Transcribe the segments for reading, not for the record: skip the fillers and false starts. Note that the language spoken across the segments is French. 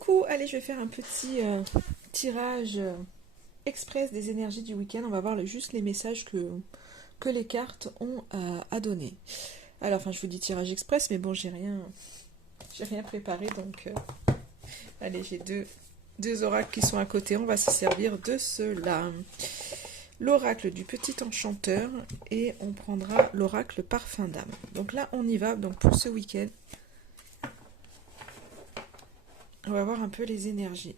Coucou, allez, je vais faire un petit tirage express des énergies du week-end. On va voir juste les messages que les cartes ont à donner. Alors, enfin, je vous dis tirage express, mais bon, j'ai rien préparé, donc allez, j'ai deux oracles qui sont à côté. On va se servir de ceux-là. L'oracle du petit enchanteur et on prendra l'oracle parfum d'âme. Donc là, on y va. Donc pour ce week-end, on va voir un peu les énergies.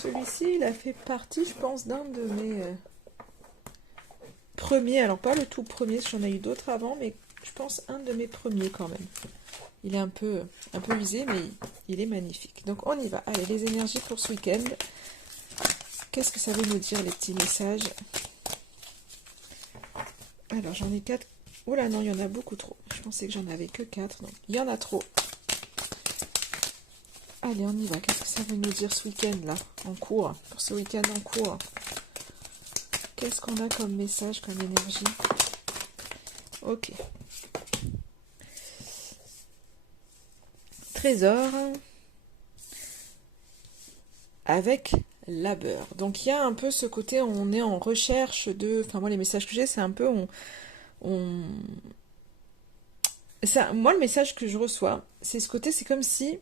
Celui-ci, il a fait partie, je pense, d'un de mes premiers. Alors, pas le tout premier, j'en ai eu d'autres avant, mais je pense un de mes premiers quand même. Il est un peu usé, mais il est magnifique. Donc, on y va. Allez, les énergies pour ce week-end. Qu'est-ce que ça veut nous dire, les petits messages? Alors, j'en ai 4. Oh là, non, il y en a beaucoup trop. Je pensais que j'en avais que 4. Donc, il y en a trop. Allez, on y va. Qu'est-ce que ça veut nous dire ce week-end, là, en cours? Pour ce week-end en cours. Qu'est-ce qu'on a comme message, comme énergie? Ok. Trésor. Avec labeur. Donc, il y a un peu ce côté, on est en recherche de... Enfin, moi, les messages que j'ai, c'est un peu... Ça, moi, le message que je reçois, c'est ce côté, c'est comme si...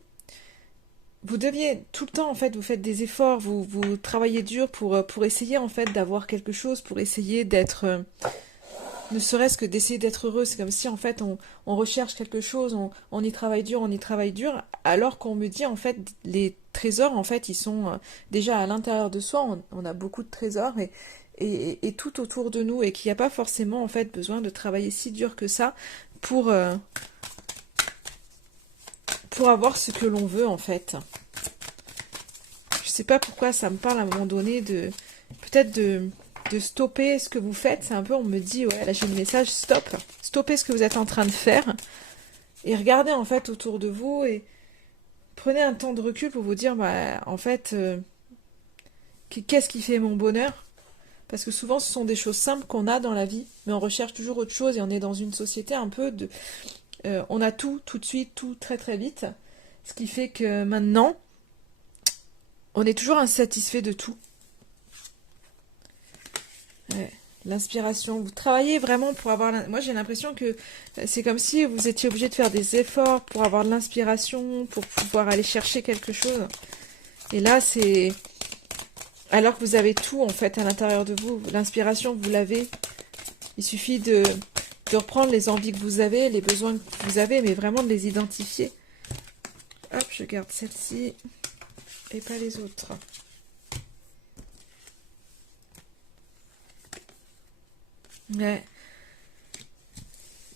Vous deviez tout le temps, en fait, vous faites des efforts, vous travaillez dur pour essayer, en fait, d'avoir quelque chose, pour essayer d'être, ne serait-ce que d'essayer d'être heureux. C'est comme si, en fait, on recherche quelque chose, on y travaille dur, alors qu'on me dit, en fait, les trésors, en fait, ils sont déjà à l'intérieur de soi, on a beaucoup de trésors et tout autour de nous, et qu'il n'y a pas forcément, en fait, besoin de travailler si dur que ça pour, euh, pour avoir ce que l'on veut, en fait. Je sais pas pourquoi ça me parle à un moment donné de peut-être de stopper ce que vous faites. C'est un peu, on me dit, ouais, là j'ai le message, stop. Stoppez ce que vous êtes en train de faire et regardez en fait autour de vous et prenez un temps de recul pour vous dire, bah, en fait, qu'est-ce qui fait mon bonheur? Parce que souvent ce sont des choses simples qu'on a dans la vie, mais on recherche toujours autre chose et on est dans une société un peu de... on a tout de suite, tout très très vite. Ce qui fait que maintenant, on est toujours insatisfait de tout. Ouais. L'inspiration, vous travaillez vraiment pour avoir... Moi j'ai l'impression que c'est comme si vous étiez obligé de faire des efforts pour avoir de l'inspiration, pour pouvoir aller chercher quelque chose. Et là c'est... Alors que vous avez tout en fait à l'intérieur de vous, l'inspiration vous l'avez. Il suffit de reprendre les envies que vous avez, les besoins que vous avez, mais vraiment de les identifier. Hop, je garde celle-ci et pas les autres. Ouais.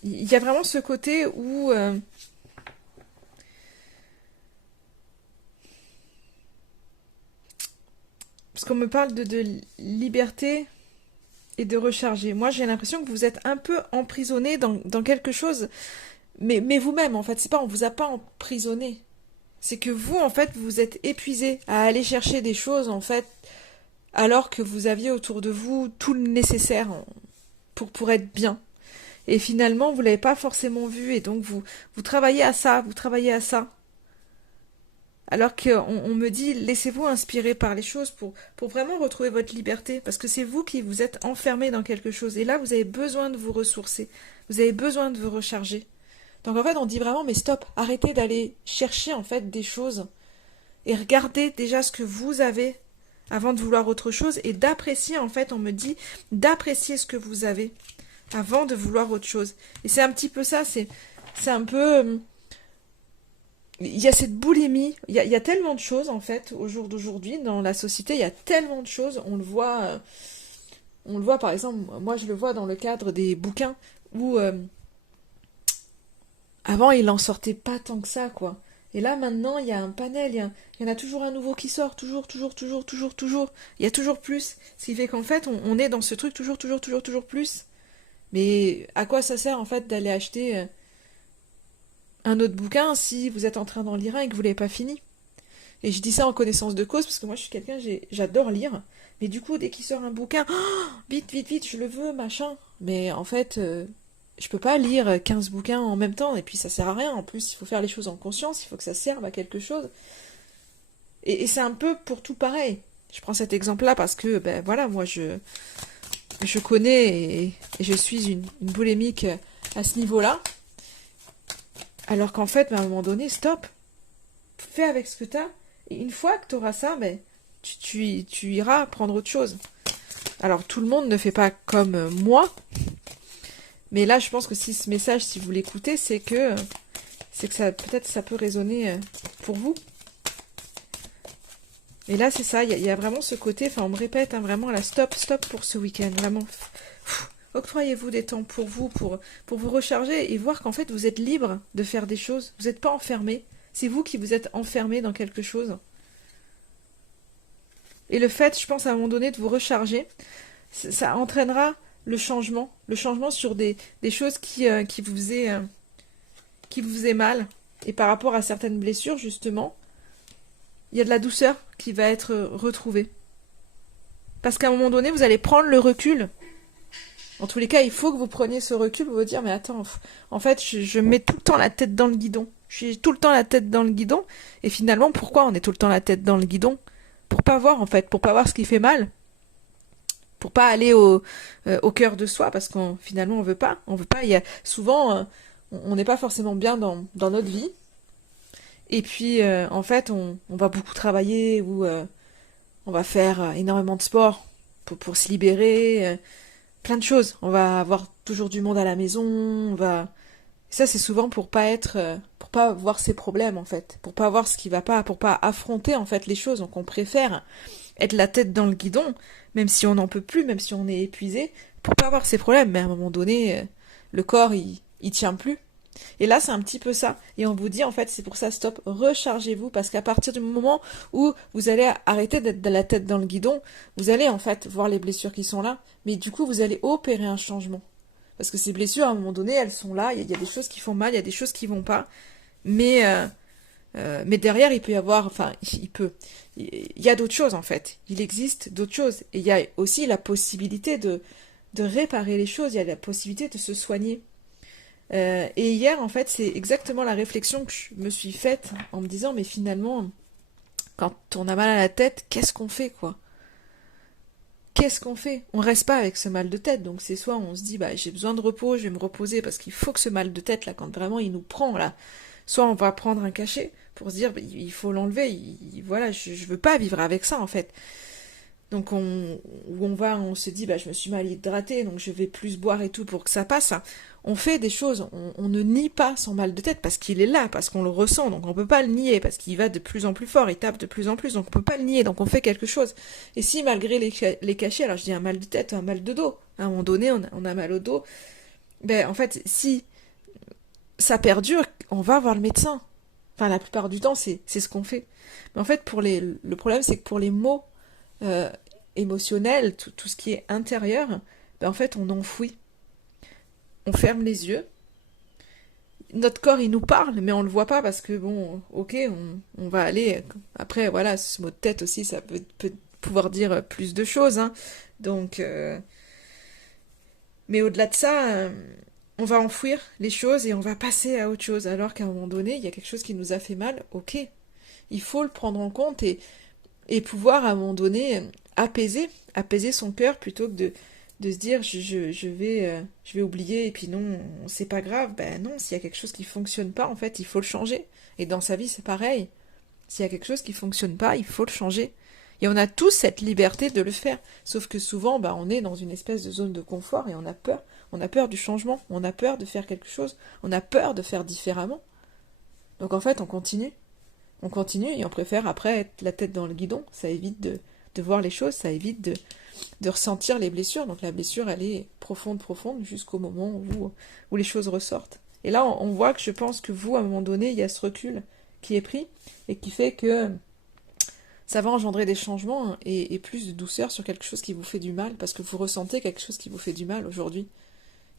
Il y a vraiment ce côté où parce qu'on me parle de liberté et de recharger. Moi, j'ai l'impression que vous êtes un peu emprisonné dans quelque chose, mais vous-même, en fait, c'est pas, on vous a pas emprisonné. C'est que vous, en fait, vous êtes épuisé à aller chercher des choses, en fait, alors que vous aviez autour de vous tout le nécessaire pour être bien. Et finalement, vous l'avez pas forcément vu, et donc vous travaillez à ça, vous travaillez à ça. Alors qu'on me dit, laissez-vous inspirer par les choses pour vraiment retrouver votre liberté, parce que c'est vous qui vous êtes enfermé dans quelque chose. Et là, vous avez besoin de vous ressourcer, vous avez besoin de vous recharger. Donc en fait, on dit vraiment, mais stop, arrêtez d'aller chercher en fait des choses et regardez déjà ce que vous avez avant de vouloir autre chose et d'apprécier, en fait, on me dit, d'apprécier ce que vous avez avant de vouloir autre chose. Et c'est un petit peu ça, c'est un peu... il y a cette boulimie, il y a tellement de choses en fait au jour d'aujourd'hui dans la société, il y a tellement de choses, on le voit par exemple, moi je le vois dans le cadre des bouquins où avant il en sortait pas tant que ça quoi. Et là maintenant il y a un panel, il y en a toujours un nouveau qui sort, toujours. Il y a toujours plus, ce qui fait qu'en fait on est dans ce truc toujours plus. Mais à quoi ça sert en fait d'aller acheter un autre bouquin si vous êtes en train d'en lire un et que vous l'avez pas fini? Et je dis ça en connaissance de cause parce que moi je suis quelqu'un, j'adore lire. Mais du coup, dès qu'il sort un bouquin, oh, vite, je le veux, machin. Mais en fait, je peux pas lire 15 bouquins en même temps, et puis ça sert à rien. En plus, il faut faire les choses en conscience, il faut que ça serve à quelque chose. Et c'est un peu pour tout pareil. Je prends cet exemple-là parce que, ben voilà, moi je connais et je suis une boulimique à ce niveau-là. Alors qu'en fait, ben, à un moment donné, stop. Fais avec ce que t'as. Et une fois que t'auras ça, ben, tu iras prendre autre chose. Alors tout le monde ne fait pas comme moi. Mais là, je pense que si ce message, si vous l'écoutez, c'est que ça, peut-être ça peut résonner pour vous. Et là, c'est ça, il y a vraiment ce côté, enfin, on me répète hein, vraiment, là, stop, stop pour ce week-end, vraiment. Octroyez-vous des temps pour vous, pour vous recharger et voir qu'en fait, vous êtes libre de faire des choses. Vous n'êtes pas enfermé. C'est vous qui vous êtes enfermé dans quelque chose. Et le fait, je pense, à un moment donné, de vous recharger, ça entraînera le changement. Le changement sur des choses qui vous faisaient mal. Et par rapport à certaines blessures, justement, il y a de la douceur qui va être retrouvée. Parce qu'à un moment donné, vous allez prendre le recul. En tous les cas, il faut que vous preniez ce recul pour vous dire, mais attends, en fait, je mets tout le temps la tête dans le guidon. Je suis tout le temps la tête dans le guidon. Et finalement, pourquoi on est tout le temps la tête dans le guidon? Pour pas voir, en fait, pour pas voir ce qui fait mal. Pour pas aller au cœur de soi, parce qu'on finalement, on veut pas. On veut pas. Il y a souvent, on n'est pas forcément bien dans notre vie. Et puis, en fait, on va beaucoup travailler ou on va faire énormément de sport pour se libérer. Plein de choses. On va avoir toujours du monde à la maison. On va... Ça, c'est souvent pour pas voir ses problèmes, en fait. Pour pas voir ce qui va pas, pour pas affronter, en fait, les choses. Donc, on préfère être la tête dans le guidon, même si on n'en peut plus, même si on est épuisé, pour pas voir ses problèmes. Mais à un moment donné, le corps, il tient plus. Et là, c'est un petit peu ça. Et on vous dit, en fait, c'est pour ça, stop, rechargez-vous, parce qu'à partir du moment où vous allez arrêter d'être de la tête dans le guidon, vous allez, en fait, voir les blessures qui sont là, mais du coup, vous allez opérer un changement. Parce que ces blessures, à un moment donné, elles sont là, il y a des choses qui font mal, il y a des choses qui vont pas, mais, mais derrière, il peut y avoir, enfin, il y a d'autres choses, en fait. Il existe d'autres choses. Et il y a aussi la possibilité de réparer les choses, il y a la possibilité de se soigner. Et hier, en fait, c'est exactement la réflexion que je me suis faite en me disant, mais finalement, quand on a mal à la tête, qu'est-ce qu'on fait, quoi? Qu'est-ce qu'on fait? On reste pas avec ce mal de tête, donc c'est soit on se dit, bah j'ai besoin de repos, je vais me reposer parce qu'il faut que ce mal de tête, là, quand vraiment il nous prend, là, soit on va prendre un cachet pour se dire, bah, il faut l'enlever, voilà, je veux pas vivre avec ça, en fait. Donc on se dit, bah je me suis mal hydratée, donc je vais plus boire et tout pour que ça passe. On fait des choses, on ne nie pas son mal de tête parce qu'il est là, parce qu'on le ressent, donc on peut pas le nier, parce qu'il va de plus en plus fort, il tape de plus en plus, donc on peut pas le nier, donc on fait quelque chose. Et si malgré les cachets, alors je dis un mal de tête, un mal de dos, à un moment donné on a mal au dos, ben en fait si ça perdure, on va voir le médecin. Enfin la plupart du temps c'est ce qu'on fait. Mais en fait le problème c'est que pour les maux euh, émotionnel, tout ce qui est intérieur, ben en fait, on enfouit. On ferme les yeux. Notre corps, il nous parle, mais on le voit pas parce que, bon, ok, on va aller. Après, voilà, ce mot de tête aussi, ça peut pouvoir dire plus de choses. Hein. Donc, mais au-delà de ça, on va enfouir les choses et on va passer à autre chose. Alors qu'à un moment donné, il y a quelque chose qui nous a fait mal, ok. Il faut le prendre en compte et pouvoir à un moment donné apaiser son cœur plutôt que de se dire je vais oublier et puis non, c'est pas grave. Ben non, s'il y a quelque chose qui fonctionne pas, en fait, il faut le changer. Et dans sa vie, c'est pareil. S'il y a quelque chose qui fonctionne pas, il faut le changer. Et on a tous cette liberté de le faire. Sauf que souvent, bah, on est dans une espèce de zone de confort et on a peur. On a peur du changement. On a peur de faire quelque chose. On a peur de faire différemment. Donc en fait, on continue. On continue et on préfère après être la tête dans le guidon. Ça évite de voir les choses, ça évite de ressentir les blessures. Donc la blessure, elle est profonde, profonde, jusqu'au moment où les choses ressortent. Et là, on voit que je pense que vous, à un moment donné, il y a ce recul qui est pris et qui fait que ça va engendrer des changements et plus de douceur sur quelque chose qui vous fait du mal, parce que vous ressentez quelque chose qui vous fait du mal aujourd'hui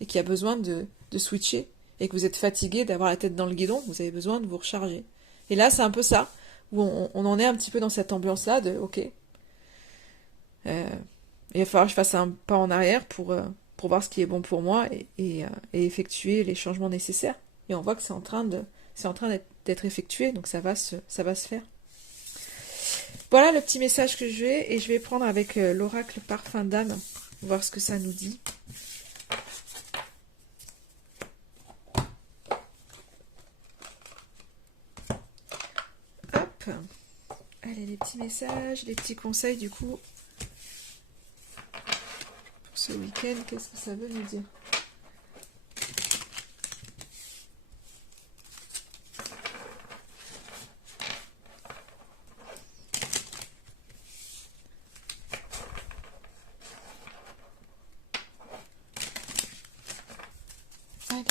et qui a besoin de switcher et que vous être fatigué d'avoir la tête dans le guidon, vous avez besoin de vous recharger. Et là, c'est un peu ça, où on en est un petit peu dans cette ambiance-là de, ok, il va falloir que je fasse un pas en arrière pour pour voir ce qui est bon pour moi et effectuer les changements nécessaires. Et on voit que c'est en train d'être effectué, donc ça va se faire. Voilà le petit message que je vais, et je vais prendre avec l'oracle parfum d'âme, voir ce que ça nous dit. Hop. Allez, les petits messages, les petits conseils du coup. Pour ce week-end, qu'est-ce que ça veut nous dire? Allez.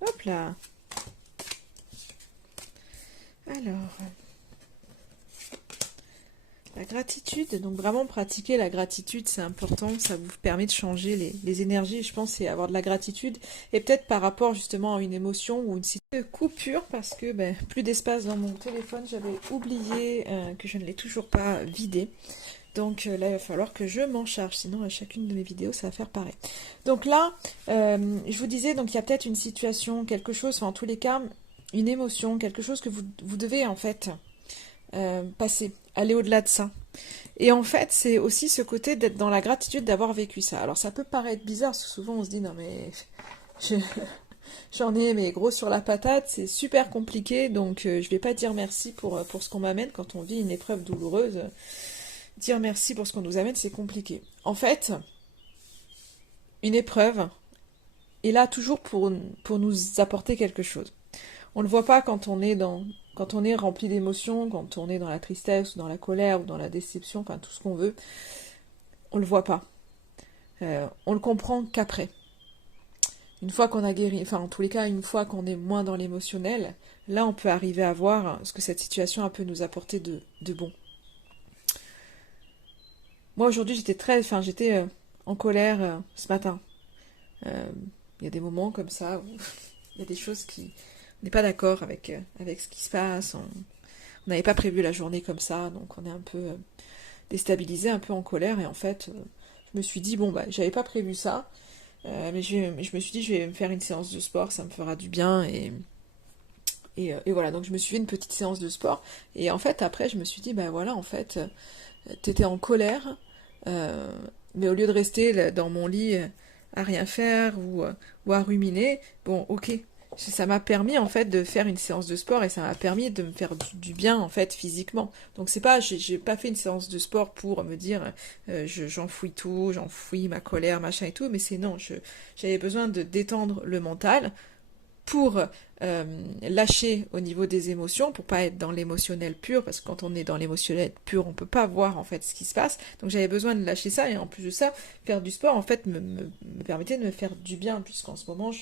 Hop là. Alors, la gratitude, donc vraiment pratiquer la gratitude, c'est important, ça vous permet de changer les énergies, je pense, et avoir de la gratitude, et peut-être par rapport justement à une émotion ou une situation de coupure, parce que plus d'espace dans mon téléphone, j'avais oublié que je ne l'ai toujours pas vidé, donc là il va falloir que je m'en charge, sinon à chacune de mes vidéos ça va faire pareil. Donc là, je vous disais, donc il y a peut-être une situation, quelque chose, enfin en tous les cas, une émotion, quelque chose que vous devez en fait passer, aller au-delà de ça. Et en fait, c'est aussi ce côté d'être dans la gratitude d'avoir vécu ça. Alors ça peut paraître bizarre, parce que souvent on se dit non mais je- j'en ai mais gros sur la patate, c'est super compliqué, donc je vais pas dire merci pour ce qu'on m'amène quand on vit une épreuve douloureuse. Dire merci pour ce qu'on nous amène, c'est compliqué. En fait, une épreuve est là toujours pour nous apporter quelque chose. On ne le voit pas quand on est rempli d'émotions, quand on est dans la tristesse, ou dans la colère, ou dans la déception, enfin tout ce qu'on veut, on le voit pas. On le comprend qu'après. Une fois qu'on a guéri, enfin en tous les cas, une fois qu'on est moins dans l'émotionnel, là on peut arriver à voir ce que cette situation peut nous apporter de bon. Moi aujourd'hui j'étais en colère ce matin. Il y a des moments comme ça où il y a des choses qui on n'est pas d'accord avec ce qui se passe. On n'avait pas prévu la journée comme ça, donc on est un peu déstabilisé, un peu en colère. Et en fait, je me suis dit, bon, j'avais pas prévu ça, mais je me suis dit, je vais me faire une séance de sport, ça me fera du bien. Et voilà, donc je me suis fait une petite séance de sport. Et en fait, après, je me suis dit, voilà, en fait, t'étais en colère, euh, mais au lieu de rester dans mon lit à rien faire ou à ruminer, bon, ok. Ça m'a permis en fait de faire une séance de sport et ça m'a permis de me faire du bien en fait physiquement. Donc c'est pas, j'ai pas fait une séance de sport pour me dire j'enfouis tout, j'enfouis ma colère, machin et tout, mais c'est non, j'avais besoin de détendre le mental pour lâcher au niveau des émotions, pour pas être dans l'émotionnel pur, parce que quand on est dans l'émotionnel pur, on peut pas voir en fait ce qui se passe. Donc j'avais besoin de lâcher ça, et en plus de ça, faire du sport en fait me permettait de me faire du bien, puisqu'en ce moment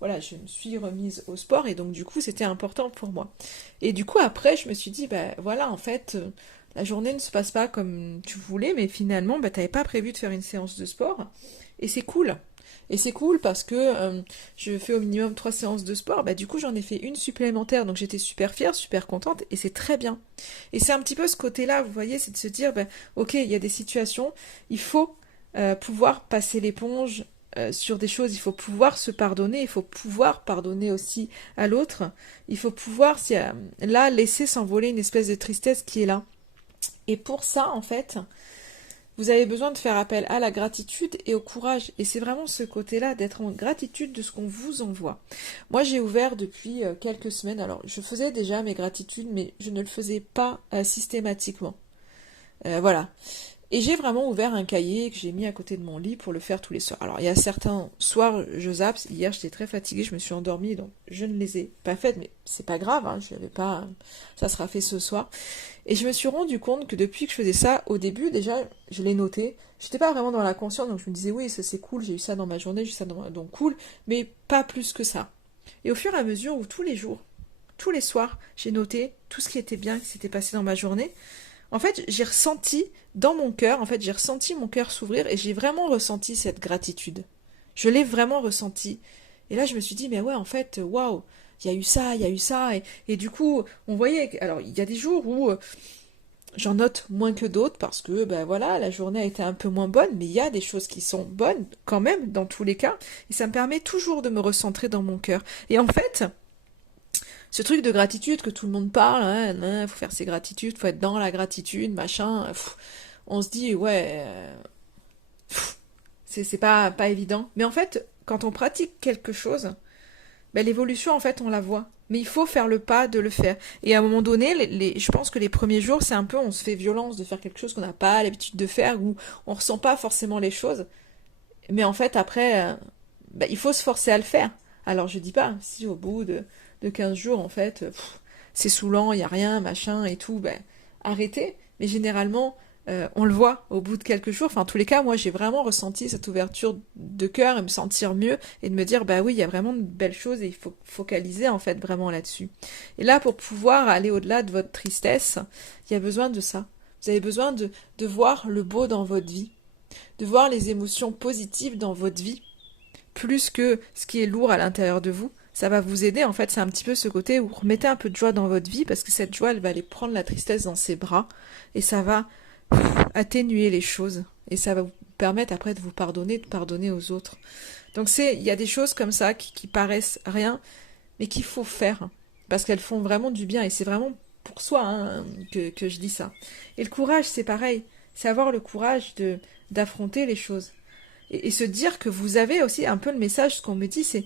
voilà, je me suis remise au sport, et donc du coup c'était important pour moi. Et du coup après je me suis dit, voilà, en fait, la journée ne se passe pas comme tu voulais, mais finalement t'avais pas prévu de faire une séance de sport, et c'est cool. Et c'est cool parce que je fais au minimum 3 séances de sport, du coup j'en ai fait une supplémentaire, donc j'étais super fière, super contente, et c'est très bien. Et c'est un petit peu ce côté-là, vous voyez, c'est de se dire, ok, il y a des situations, il faut pouvoir passer l'éponge sur des choses, il faut pouvoir se pardonner, il faut pouvoir pardonner aussi à l'autre, il faut pouvoir, là, laisser s'envoler une espèce de tristesse qui est là. Et pour ça, en fait, vous avez besoin de faire appel à la gratitude et au courage. Et c'est vraiment ce côté-là, d'être en gratitude de ce qu'on vous envoie. Moi, j'ai ouvert depuis quelques semaines. Alors, je faisais déjà mes gratitudes, mais je ne le faisais pas systématiquement. Voilà. Et j'ai vraiment ouvert un cahier que j'ai mis à côté de mon lit pour le faire tous les soirs. Alors, il y a certains soirs, je zappe. Hier, j'étais très fatiguée, je me suis endormie, donc je ne les ai pas faites, mais c'est pas grave, hein, je n'avais pas. Ça sera fait ce soir. Et je me suis rendu compte que depuis que je faisais ça, au début, déjà, je l'ai noté. J'étais pas vraiment dans la conscience, donc je me disais, oui, ça c'est cool, j'ai eu ça dans ma journée, j'ai eu ça donc cool, mais pas plus que ça. Et au fur et à mesure où tous les jours, tous les soirs, j'ai noté tout ce qui était bien, qui s'était passé dans ma journée, en fait, j'ai ressenti dans mon cœur, en fait, j'ai ressenti mon cœur s'ouvrir et j'ai vraiment ressenti cette gratitude. Je l'ai vraiment ressenti. Et là, je me suis dit, mais ouais, en fait, waouh, il y a eu ça, il y a eu ça. Et du coup, on voyait, alors, il y a des jours où J'en note moins que d'autres parce que, ben voilà, la journée a été un peu moins bonne, mais il y a des choses qui sont bonnes quand même, dans tous les cas, et ça me permet toujours de me recentrer dans mon cœur. Et en fait, ce truc de gratitude que tout le monde parle, hein, faut faire ses gratitudes, faut être dans la gratitude, machin, on se dit, ouais, c'est pas évident. Mais en fait, quand on pratique quelque chose, ben, l'évolution, en fait, on la voit. Mais il faut faire le pas de le faire. Et à un moment donné, je pense que les premiers jours, c'est un peu, on se fait violence de faire quelque chose qu'on n'a pas l'habitude de faire, ou on ressent pas forcément les choses. Mais en fait, après, ben, il faut se forcer à le faire. Alors, je dis pas, si au bout de 15 jours, en fait, c'est saoulant, il y a rien, machin et tout, ben, arrêtez. Mais généralement, on le voit au bout de quelques jours. Enfin, en tous les cas, moi, j'ai vraiment ressenti cette ouverture de cœur et me sentir mieux et de me dire, bah oui, il y a vraiment de belles choses et il faut focaliser, en fait, vraiment là-dessus. Et là, pour pouvoir aller au-delà de votre tristesse, il y a besoin de ça. Vous avez besoin de voir le beau dans votre vie, de voir les émotions positives dans votre vie, plus que ce qui est lourd à l'intérieur de vous. Ça va vous aider, en fait, c'est un petit peu ce côté où vous remettez un peu de joie dans votre vie, parce que cette joie, elle va aller prendre la tristesse dans ses bras, et ça va atténuer les choses, et ça va vous permettre après de pardonner aux autres. Donc il y a des choses comme ça qui paraissent rien, mais qu'il faut faire, parce qu'elles font vraiment du bien, et c'est vraiment pour soi hein, que je dis ça. Et le courage, c'est pareil, c'est avoir le courage d'affronter les choses. Et se dire que vous avez aussi un peu le message, ce qu'on me dit, c'est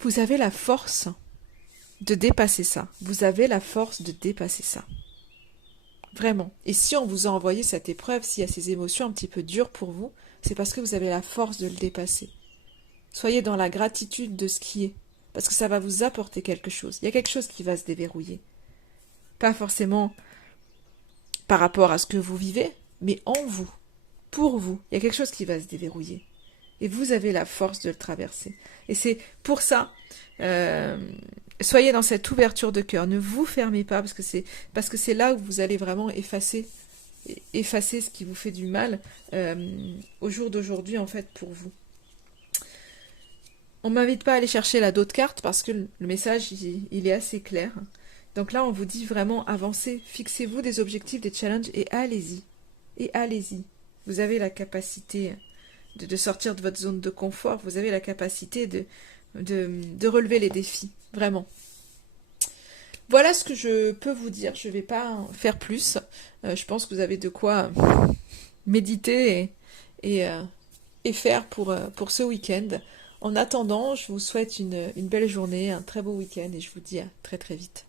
vous avez la force de dépasser ça. Vous avez la force de dépasser ça. Vraiment. Et si on vous a envoyé cette épreuve, s'il y a ces émotions un petit peu dures pour vous, c'est parce que vous avez la force de le dépasser. Soyez dans la gratitude de ce qui est, parce que ça va vous apporter quelque chose. Il y a quelque chose qui va se déverrouiller. Pas forcément par rapport à ce que vous vivez, mais en vous, pour vous. Il y a quelque chose qui va se déverrouiller. Et vous avez la force de le traverser. Et c'est pour ça, euh, soyez dans cette ouverture de cœur. Ne vous fermez pas parce que c'est là où vous allez vraiment effacer ce qui vous fait du mal au jour d'aujourd'hui en fait pour vous. On m'invite pas à aller chercher la d'autres cartes parce que le message il est assez clair. Donc là on vous dit vraiment avancez, fixez-vous des objectifs, des challenges et allez-y. Et allez-y. Vous avez la capacité de sortir de votre zone de confort, vous avez la capacité de relever les défis, vraiment. Voilà ce que je peux vous dire, je ne vais pas en faire plus. Je pense que vous avez de quoi méditer et, et faire pour ce week-end. En attendant, je vous souhaite une belle journée, un très beau week-end et je vous dis à très très vite.